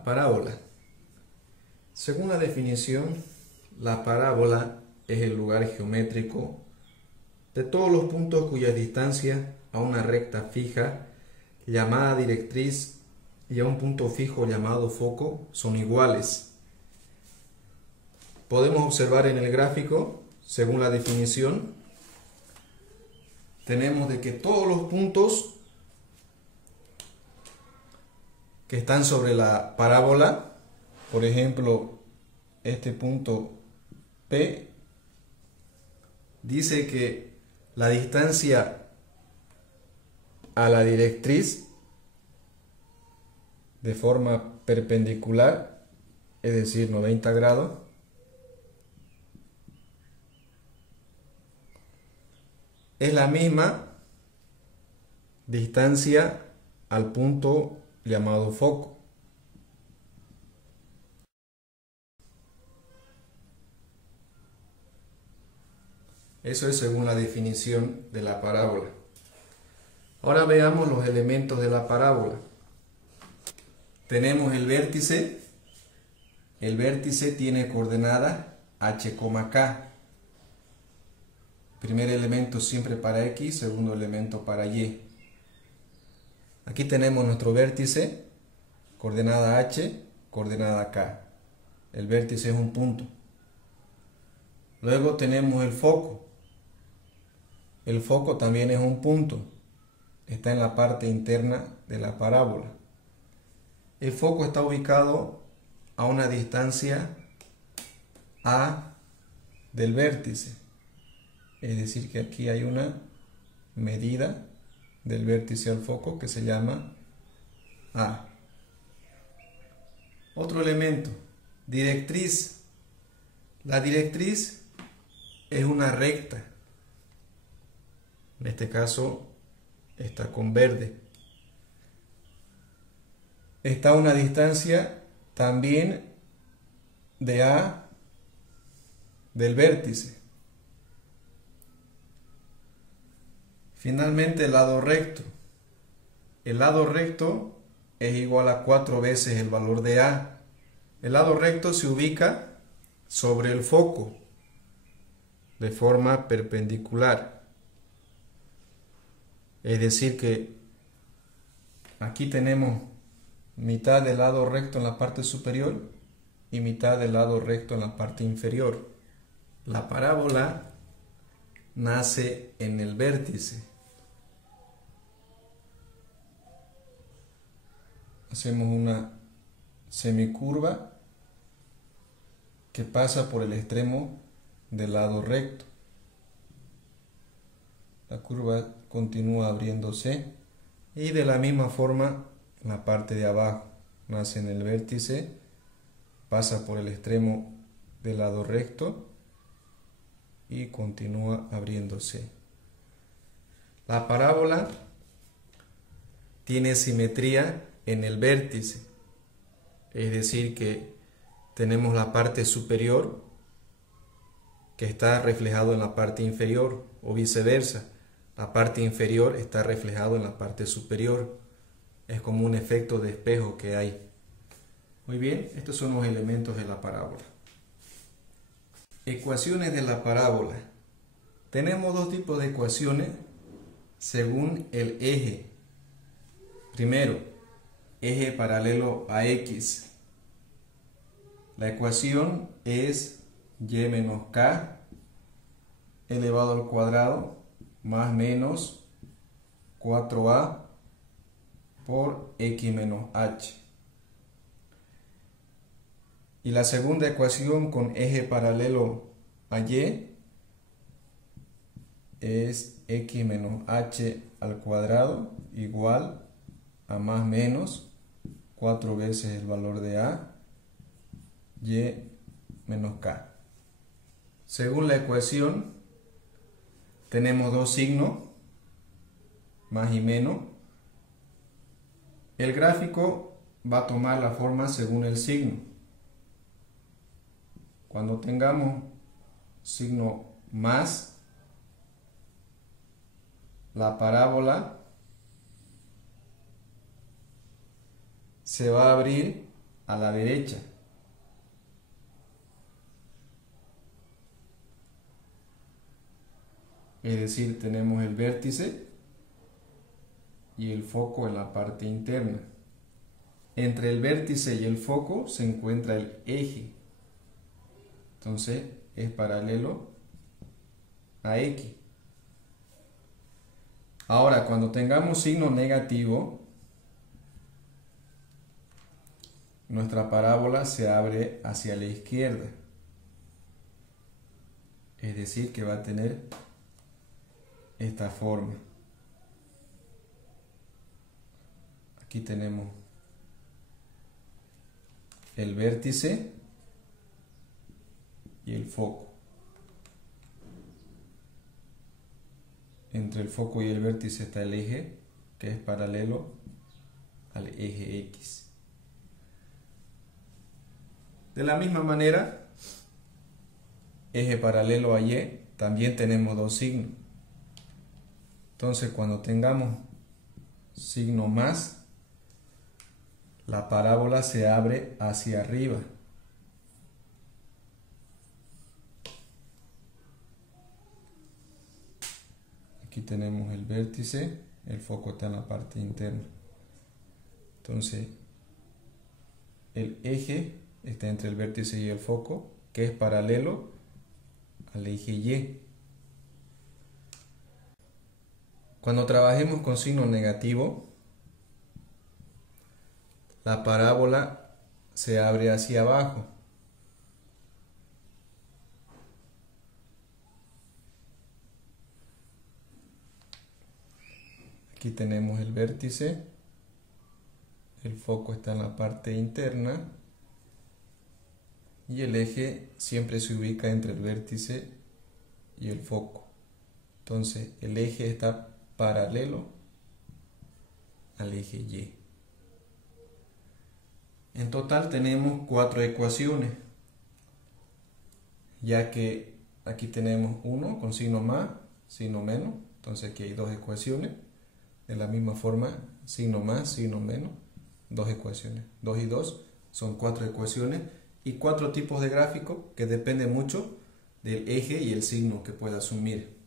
La parábola. Según la definición, la parábola es el lugar geométrico de todos los puntos cuya distancia a una recta fija llamada directriz y a un punto fijo llamado foco son iguales. Podemos observar en el gráfico, según la definición, tenemos de que todos los puntos que están sobre la parábola, por ejemplo, este punto P, dice que la distancia a la directriz de forma perpendicular, es decir, 90 grados, es la misma distancia al punto llamado foco. Eso es según la definición de la parábola. Ahora veamos los elementos de la parábola. Tenemos el vértice. El vértice tiene coordenadas h, k. Primer elemento siempre para x, segundo elemento para y. Aquí tenemos nuestro vértice, coordenada h, coordenada k. El vértice es un punto. Luego tenemos el foco. El foco también es un punto. Está en la parte interna de la parábola. El foco está ubicado a una distancia a del vértice. Es decir, que aquí hay una medida del vértice al foco que se llama A. Otro elemento, directriz. La directriz es una recta. En este caso está con verde. Está a una distancia también de A del vértice. Finalmente, el lado recto. El lado recto es igual a 4 veces el valor de A. El lado recto se ubica sobre el foco de forma perpendicular. Es decir que aquí tenemos mitad del lado recto en la parte superior y mitad del lado recto en la parte inferior. La parábola nace en el vértice. Hacemos una semicurva que pasa por el extremo del lado recto. La curva continúa abriéndose y de la misma forma la parte de abajo nace en el vértice, pasa por el extremo del lado recto y continúa abriéndose. La parábola tiene simetría en el vértice, es decir que tenemos la parte superior que está reflejado en la parte inferior o viceversa. La parte inferior está reflejado en la parte superior. Es como un efecto de espejo que hay. Muy bien, estos son los elementos de la parábola. Ecuaciones de la parábola. Tenemos dos tipos de ecuaciones según el eje. Primero, eje paralelo a x. La ecuación es y menos k elevado al cuadrado más menos 4a por x menos h. Y la segunda ecuación con eje paralelo a y es x menos h al cuadrado igual a más menos 4 veces el valor de a y menos k. Según la ecuación tenemos dos signos, más y menos. El gráfico va a tomar la forma según el signo. Cuando tengamos signo más, la parábola se va a abrir a la derecha. Es decir, tenemos el vértice y el foco en la parte interna. Entre el vértice y el foco se encuentra el eje. Entonces es paralelo a X. Ahora, cuando tengamos signo negativo, nuestra parábola se abre hacia la izquierda. Es decir, que va a tener esta forma. Aquí tenemos el vértice y el foco. Entre el foco y el vértice está el eje, que es paralelo al eje X. De la misma manera, eje paralelo a Y, también tenemos dos signos. Entonces, cuando tengamos signo más, la parábola se abre hacia arriba. Aquí tenemos el vértice, el foco está en la parte interna. Entonces, el eje está entre el vértice y el foco, que es paralelo al eje Y. Cuando trabajemos con signo negativo, la parábola se abre hacia abajo. Aquí tenemos el vértice, el foco está en la parte interna y el eje siempre se ubica entre el vértice y el foco. Entonces el eje está paralelo al eje Y. En total tenemos 4 ecuaciones, ya que aquí tenemos 1 con signo más, signo menos, entonces aquí hay 2 ecuaciones. De la misma forma, signo más, signo menos, 2 ecuaciones. 2 y 2 son 4 ecuaciones y 4 tipos de gráficos que dependen mucho del eje y el signo que pueda asumir.